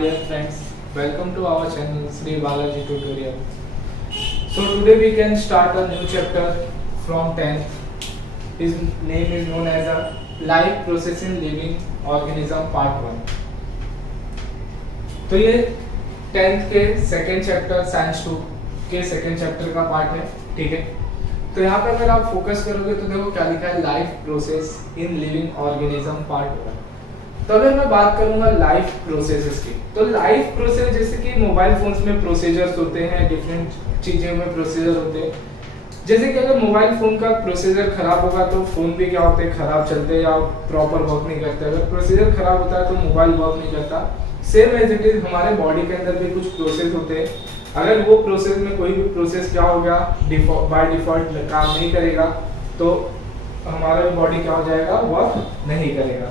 dear friends, welcome to our channel Sri Balaji Tutorial. So today we can start a new chapter from 10th. His name is known as a Life Process in Living Organism Part 1. तो ये 10th के second chapter science 2 के second chapter का part है, ठीक है। तो यहाँ पे अगर आप फोकस करोगे तो देखो क्या लिखा है, life process in living organism part 1। तो अगर मैं बात करूंगा लाइफ प्रोसेसेस की, तो लाइफ प्रोसेस जैसे कि मोबाइल फोन्स में प्रोसीजर्स होते हैं, डिफरेंट चीजों में प्रोसीजर होते हैं। जैसे कि अगर मोबाइल फोन का प्रोसीजर खराब होगा तो फोन भी क्या होते हैं, खराब चलते हैं या प्रॉपर वर्क नहीं करते। अगर प्रोसीजर खराब होता है तो मोबाइल वर्क नहीं करता। सेम एज इट इज हमारे बॉडी के अंदर भी कुछ प्रोसेस होते हैं। अगर वो प्रोसेस में कोई भी प्रोसेस क्या हो गया, बाय डिफॉल्ट काम नहीं करेगा तो हमारा बॉडी क्या हो जाएगा, वर्क नहीं करेगा।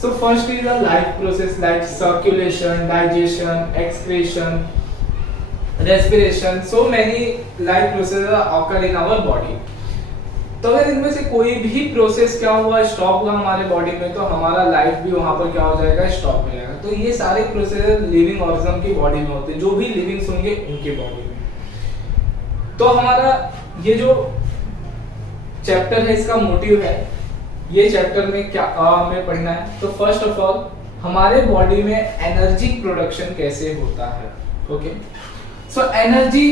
So first is a life process like circulation, digestion, excretion, respiration. So many life processes occur in our body. तो अगर इनमें से कोई भी प्रोसेस क्या हुआ, स्टॉप हुआ हमारे बॉडी में, तो हमारा लाइफ भी वहां पर क्या हो जाएगा, स्टॉप हो जाएगा। तो ये सारे प्रोसेस लिविंग ऑर्गेनिज्म की बॉडी में होते हैं, जो भी लिविंग्स होंगे उनकी बॉडी में। तो हमारा ये जो चैप्टर है इसका मोटिव है, ये चैप्टर में क्या हमें पढ़ना है। तो फर्स्ट ऑफ ऑल हमारे बॉडी में एनर्जी प्रोडक्शन कैसे होता है। ओके, सो एनर्जी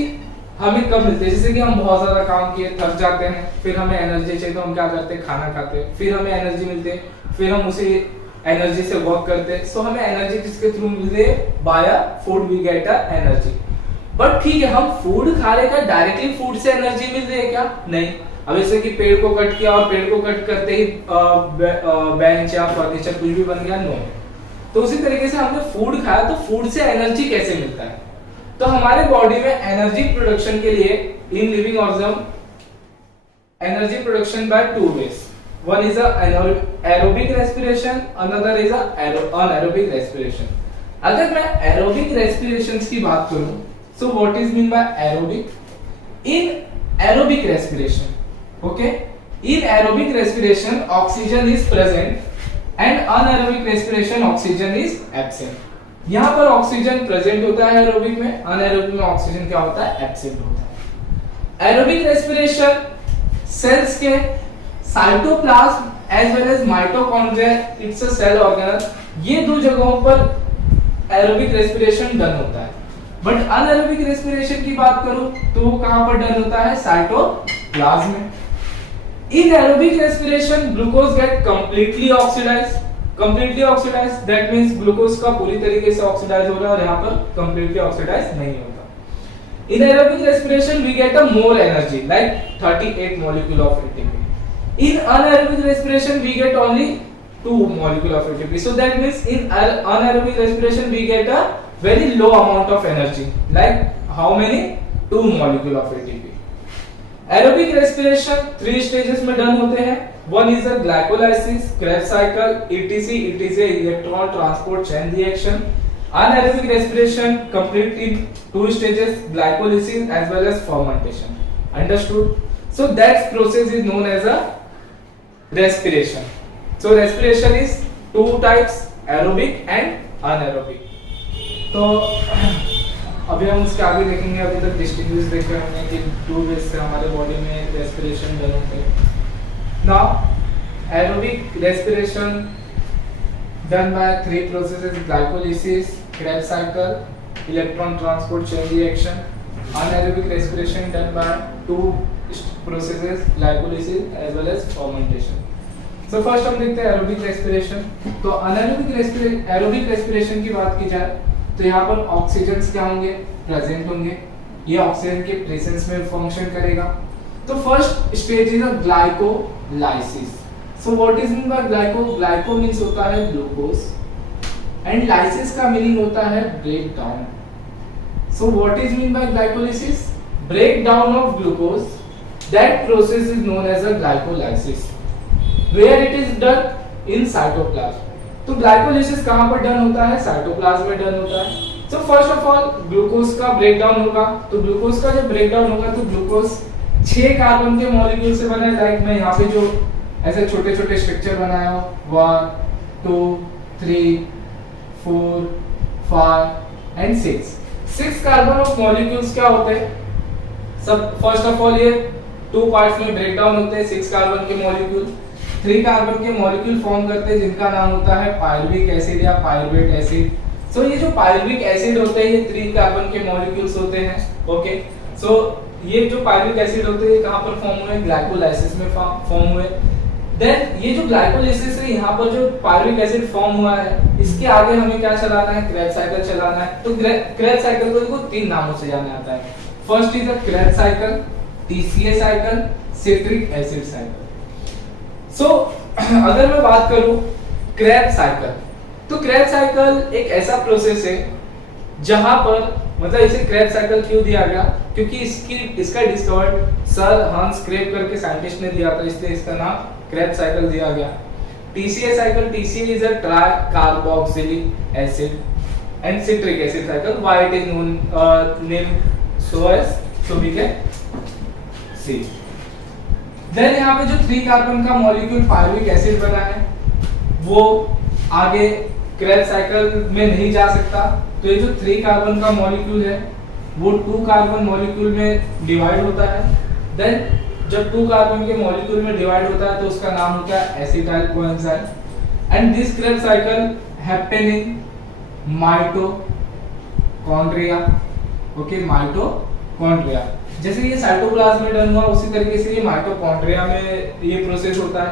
हमें कब मिलती है, जैसे कि हम बहुत ज्यादा काम किए, थक जाते हैं, फिर हमें एनर्जी चाहिए तो हम क्या करते हैं, खाना खाते हैं, फिर हमें एनर्जी मिलती है, फिर हम उसी एनर्जी से वर्क करते हैं। सो हमें एनर्जी किसके थ्रू मिलती है, by food we get energy. But ठीक है, हम फूड खा रहे, क्या डायरेक्टली फूड से एनर्जी मिल रही है क्या, नहीं। अब जैसे कि पेड़ को कट किया और पेड़ को कट करते ही बेंच या फर्नीचर कुछ भी बन गया, नो। तो उसी तरीके से हमने फूड खाया तो फूड से एनर्जी कैसे मिलता है। तो हमारे बॉडी में एनर्जी प्रोडक्शन के लिए in living organism energy production by two ways. One is aerobic respiration, another is anaerobic respiration. अगर मैं एरोबिक रेस्पिरेशंस की बात करूं, so what is mean by aerobic? In aerobic respiration, okay, in aerobic respiration oxygen is present and anaerobic respiration oxygen is absent। यहाँ पर oxygen present होता है aerobic में, अनएरोबिक में ऑक्सीजन क्या होता है, एब्सेंट होता है। एरोबिक रेस्पिरेशन सेल्स के cytoplasm as well as mitochondria, it's a cell organelle, ये दो जगहों पर एरोबिक रेस्पिरेशन डन होता है। बट अनएरोबिक रेस्पिरेशन की बात करूं तो वो कहां पर डन होता है, साइटोप्लाज्म में। In aerobic respiration, glucose get completely oxidized. Completely oxidized, that means glucose का पूरी तरीके से ऑक्सीडाइज हो रहा है और यहाँ पर completely oxidized नहीं होता। In aerobic respiration, we get a more energy, like 38 molecule of ATP. In anaerobic respiration, we get only 2 molecule of ATP. So that means in anaerobic respiration, we get a very low amount of energy, like how many? 2 molecule of ATP. Aerobic respiration 3 stages में done होते हैं। One is a glycolysis, Krebs cycle, ETC, it is a electron transport chain reaction. Anaerobic respiration complete in 2 stages, glycolysis as well as fermentation. Understood? So that process is known as a respiration. So respiration is 2 types, aerobic and anaerobic. तो अभी हम उसके आगे देखेंगे। अभी तक distinguish देखे हमने कि 2 वेज से हमारे बॉडी में रेस्पिरेशन डन होते हैं। Now aerobic respiration done by 3 processes, glycolysis, Krebs cycle, electron transport chain reaction. Anaerobic respiration done by 2 processes, glycolysis as well as fermentation. So first हम देखते हैं एरोबिक रेस्पिरेशन। तो anaerobic aerobic respiration की बात की जाए तो यहाँ पर ऑक्सीजन क्या होंगे, प्रेजेंट होंगे, ये ऑक्सीजन के प्रेजेंस में फंक्शन करेगा। तो first stage is glycolysis. So what is mean by glyco? Glyco means होता है ग्लूकोज एंड लाइसिस का मीनिंग होता है break down. So what is mean by glycolysis? Break down of glucose, that process is known as a glycolysis, where it is done in cytoplasm. तो glycolysis कहां पर done होता है, cytoplasm में done होता है। So first of all glucose का breakdown होगा। तो ग्लूकोज का जब ब्रेकडाउन होगा तो ग्लूकोज 6 कार्बन के मॉलिक्यूल से बना है। लाइक मैं यहाँ पे जो ऐसे छोटे छोटे स्ट्रक्चर बनाया हूँ, 1 2 3 4 5 एंड 6। 6 कार्बन ऑफ मॉलिक्यूल्स क्या होते हैं? सब फर्स्ट ऑफ ऑल ये 2 पार्ट्स में ब्रेक डाउन होते हैं 6 कार्बन के मॉलिक्यूल। 3 कार्बन के मॉलिक्यूल फॉर्म करते हैं जिनका नाम होता है पायरुविक एसिड या पायरुवेट एसिड। सो ये जो पायरुविक एसिड होते हैं ये 3 कार्बन के मॉलिक्यूल्स होते हैं। ओके, सो ये जो पायरुविक एसिड होते हैं कहां पर फॉर्म हुए? ग्लाइकोलाइसिस में फॉर्म हुए। देन ये जो ग्लाइकोलाइसिस है यहाँ पर जो पायरुविक एसिड फॉर्म हुआ है इसके आगे हमें क्या चलाना है? क्रेब्स साइकिल चलाना है। तो क्रेब्स साइकिल को देखो 3 नामों से जाना जाता है। First is the Krebs cycle, TCA cycle, citric acid cycle. So अगर मैं बात करूं क्रेब्स साइकिल, तो क्रेब्स साइकिल एक ऐसा प्रोसेस है जहां पर मतलब इसे क्रेब्स साइकिल क्यों दिया गया? क्योंकि इसका डिस्कवर्ड सर हांस क्रेब करके साइंटिस्ट ने दिया था, इसलिए इसका नाम क्रेब्स साइकिल दिया गया। TCA cycle, TCA is a tri carboxylic acid and citric acid cycle. Why it is known name so we can see। Then यहाँ पे जो 3 कार्बन का मॉलिक्यूल पायरुविक एसिड बना है वो आगे क्रेब्स साइकिल में नहीं जा सकता, तो ये जो 3 कार्बन का मॉलिक्यूल है वो 2 कार्बन मॉलिक्यूल में डिवाइड होता है। देन जब 2 कार्बन के मॉलिक्यूल में डिवाइड होता है तो उसका नाम होता है acetyl coenzyme. And this Krebs cycle happen in mitochondria. Okay, mitochondria जैसे ये साइटोप्लाज्म में डन हुआ उसी तरीके से ये माइटोकॉन्ड्रिया में ये प्रोसेस होता है।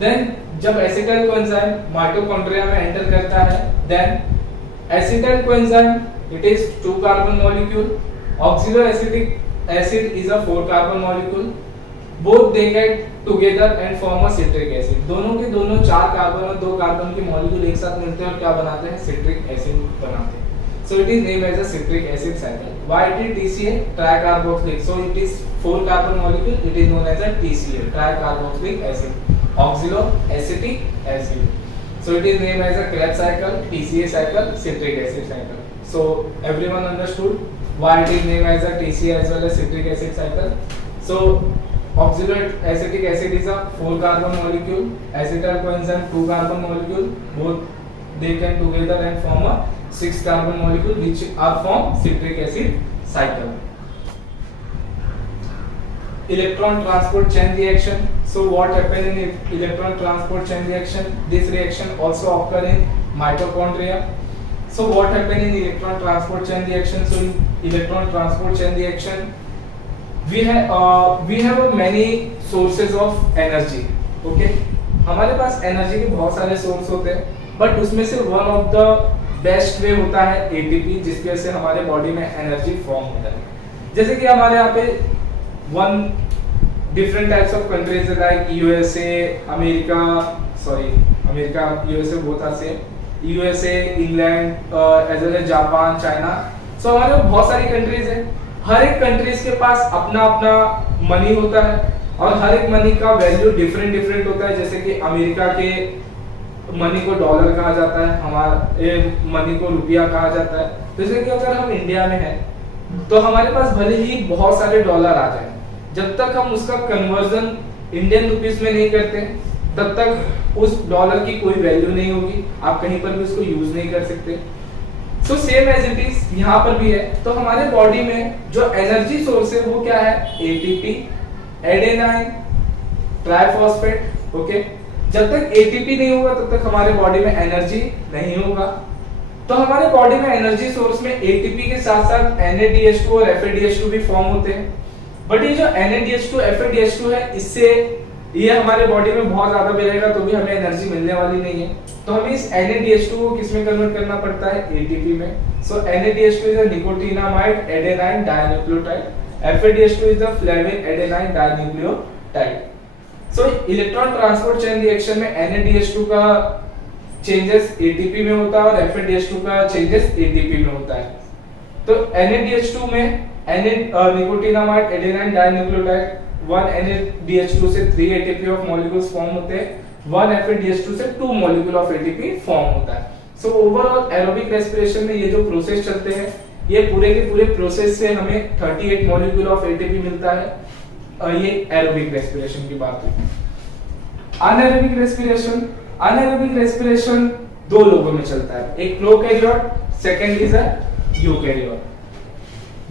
देन जब एसिटाइल कोएंजाइम माइटोकॉन्ड्रिया में एंटर करता है, then acetyl coenzyme it is 2 carbon molecule, oxaloacetic acid is a 4 carbon molecule, both they get together and form a citric acid. दोनों के दोनों 4 कार्बन और 2 कार्बन के मॉलिक्यूल एक साथ मिलते हैं और क्या बनाते हैं? सिट्रिक एसिड बनाते हैं। So it is named as a citric acid cycle. Why it is TCA? Tricarboxylic. So it is 4 carbon molecule. It is known as a TCA, tricarboxylic acid, oxaloacetic acid. So it is named as a Krebs cycle, TCA cycle, citric acid cycle. So everyone understood why it is named as a TCA as well as citric acid cycle. So oxaloacetic acid is a 4 carbon molecule, acetyl coenzyme 2 carbon molecule, both they can together and form a 6 carbon molecule which are form citric acid cycle. Electron transport chain reaction. So what happen in electron transport chain reaction? This reaction also occur in mitochondria. So what happen in electron transport chain reaction? So in electron transport chain reaction we have many sources of energy. Okay, हमारे पास energy के बहुत सारे source होते हैं, but उसमें से one of the best way होता है एटीपी, जिसकी वजह से हमारे बॉडी में एनर्जी फॉर्म होता है। जैसे कि हमारे यहाँ पे different types of countries like USA, America USA बहुत आसे, USA, England as well as Japan, China. So हमारे बहुत सारी कंट्रीज है। हर एक कंट्रीज के पास अपना अपना मनी होता है और हर एक मनी का वैल्यू डिफरेंट होता है। जैसे कि अमेरिका के मनी को डॉलर कहा जाता है, हमारे मनी को रुपया कहा जाता है। जैसे कि अगर हम इंडिया में हैं तो हमारे पास भले ही बहुत सारे डॉलर आ जाए, जब तक हम उसका कन्वर्जन इंडियन रुपीस में नहीं करते तब तक उस डॉलर की कोई वैल्यू नहीं होगी, आप कहीं पर भी उसको यूज नहीं कर सकते। So same as it is यहाँ पर भी है। तो हमारे बॉडी में जो एनर्जी सोर्स है वो क्या है? ATP, adenine triphosphate. ओके, जब तक एटीपी नहीं होगा तब तक हमारे बॉडी में एनर्जी नहीं होगा। तो हमारे बॉडी में एनर्जी सोर्स में एटीपी के साथ साथ NADH2 और FADH2 भी फॉर्म होते हैं। बट ये जो NADH2 FADH2 है, इससे ये हमारे बॉडी में बहुत ज्यादा भी रहेगा तो भी हमें एनर्जी मिलने वाली नहीं है। तो हमें इस NADH2 को किस में कन्वर्ट करना पड़ता है? एटीपी में। सो NADH2 is a nicotinamide adenine dinucleotide, FADH2 is the flavin adenine dinucleotide. So electron transport chain reaction में NADH2 का चेंजेस एटीपी में होता है और FADH2 का चेंजेस एटीपी में होता है। तो NADH2 में निकोटिनामाइड एडेनाइन डाइन्यूक्लियोटाइड 1 NADH2 से 3 ATP ऑफ मॉलिक्यूल्स फॉर्म होते हैं, 1 FADH2 से 2 मॉलिक्यूल ऑफ ATP फॉर्म होता है। सो ओवरऑल एरोबिक रेस्पिरेशन में ये जो प्रोसेस चलते हैं, ये पूरे के पूरे प्रोसेस से हमें 38 मॉलिक्यूल ऑफ ATP मिलता है। ये एरोबिक रेस्पिरेशन की बात है। अनएरोबिक रेस्पिरेशन दो लोगों में चलता है, एक prokaryote, second is a eukaryote,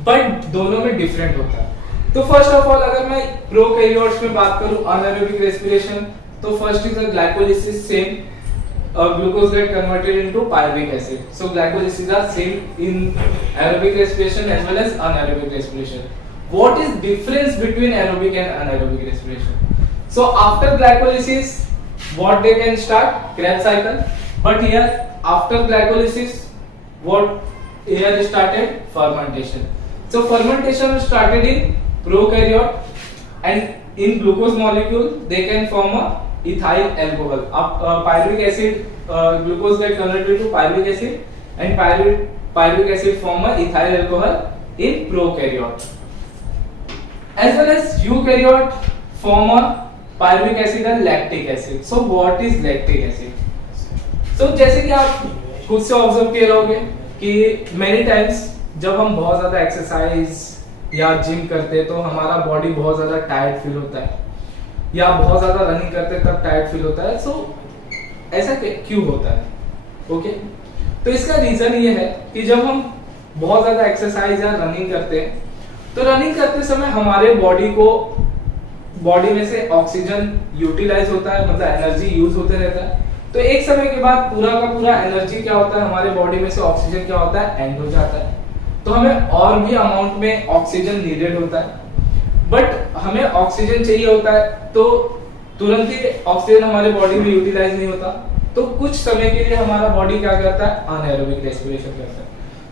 but दोनों में डिफरेंट होता है। तो फर्स्ट ऑफ ऑल अगर मैं प्रोकैरियोट्स में बात करूं अनएरोबिक रेस्पिरेशन, तो first is a glycolysis, same glucose get converted into pyruvic acid. So glycolysis are same in aerobic respiration as well as anaerobic respiration. What is difference between aerobic and anaerobic respiration? So after glycolysis, what they can start? Krebs cycle. But here after glycolysis, what here started? Fermentation. So fermentation started in prokaryote, and in glucose molecule they can form a ethyl alcohol. Pyruvic acid, glucose get converted to pyruvic acid, and pyruvic acid form a ethyl alcohol in prokaryote. As well as eukaryote form a pyruvic acid and lactic acid. So what is lactic acid? So जैसे कि आप खुद से observe किए रहोगे कि many times जब हम बहुत ज्यादा एक्सरसाइज या जिम करते हैं तो हमारा बॉडी बहुत ज्यादा टायर्ड फील होता है, या बहुत ज्यादा रनिंग करते तब टायर्ड फील होता है। सो ऐसा क्यों होता है? ओके, तो इसका रीजन ये है कि जब हम बहुत ज्यादा एक्सरसाइज या रनिंग करते हैं तो रनिंग करते समय हमारे बॉडी में से ऑक्सीजन यूटिलाइज होता है, मतलब एनर्जी यूज होते रहता है। तो एक समय के बाद पूरा का पूरा एनर्जी क्या होता है, हमारे बॉडी में से ऑक्सीजन क्या होता है, एंड हो जाता है। तो हमें और भी अमाउंट में ऑक्सीजन नीडेड होता है, बट हमें ऑक्सीजन चाहिए होता है तो तुरंत ही ऑक्सीजन हमारे बॉडी में यूटिलाइज नहीं होता, तो कुछ समय के लिए हमारा बॉडी क्या करता है, अनएरोबिक रेस्पिरेशन करता है।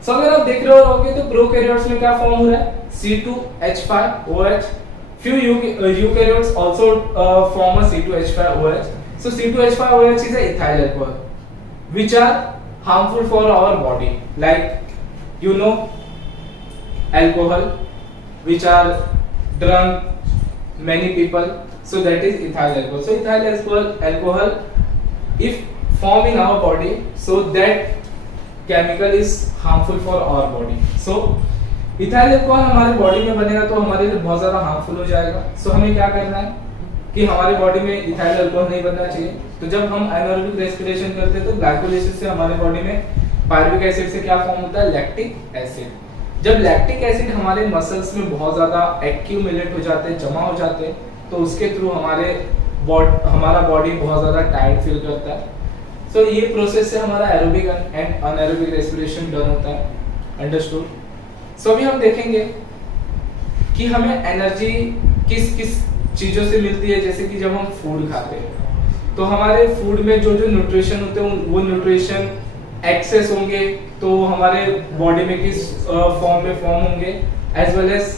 सो अगर आप देख रहे होगे तो प्रोकैरियोट्स में क्या फॉर्म हो रहा है, C2H5OH। few eukaryotes also form a C2H5OH. So C2H5OH is a ethyl alcohol which are harmful for our body, like you know alcohol which are drunk many people, so that is ethyl alcohol. So ethyl alcohol if form in our body, so that chemical is harmful for our body. So ethyl alcohol हमारे body में बनेगा तो हमारे लिए बहुत ज्यादा harmful हो जाएगा। सो हमें क्या करना है कि हमारे बॉडी में इथाइल अल्कोहल नहीं बनना चाहिए। तो जब हम एनारोबिक रेस्पिरेशन करते हैं तो ग्लाइकोलाइसिस से हमारे बॉडी में पायरुविक एसिड से क्या फॉर्म होता है, लैक्टिक एसिड। जब लैक्टिक एसिड हमारे मसल्स में बहुत ज्यादा एक्यूमुलेट हो जाते हैं, जमा हो जाते हैं, तो उसके थ्रू हमारा बॉडी बहुत ज्यादा टायर्ड फील करता है। सो ये प्रोसेस से हमारा aerobic and anaerobic respiration done होता है। अंडरस्टूड? सो अभी हम देखेंगे कि हमें एनर्जी किस किस चीजों से मिलती है। जैसे कि जब हम फूड खाते हैं तो हमारे फूड में जो जो न्यूट्रिशन होते हैं वो न्यूट्रिशन एक्सेस होंगे तो हमारे बॉडी में किस फॉर्म में फॉर्म होंगे, as well as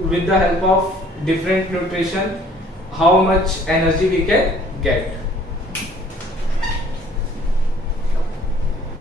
with the help of different nutrition how much energy we can gate.